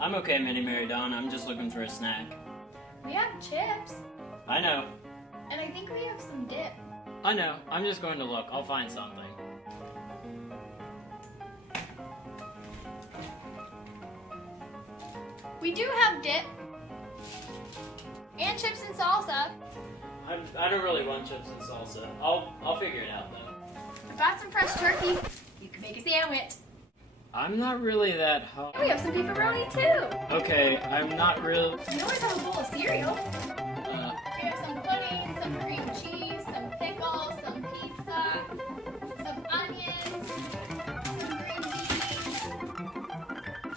I'm okay, Minnie Mary Dawn. I'm just looking for a snack. We have chips, I know. and I think we have some dip. I know. I'm just going to look. I'll find something. We do have dip. And chips and salsa. I don't really want chips and salsa. I'll figure it out though. I got some fresh turkey. You can make a sandwich. I'm not really that And we have some beefaroni too. Okay, I'm not real. You always have a bowl of cereal. Uh, We have some pudding, some cream cheese, some pickles, some pizza, some onions, some green beans.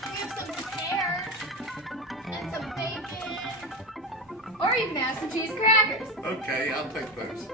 We have some pears and some bacon. Or you can have some cheese and crackers. Okay, I'll take those.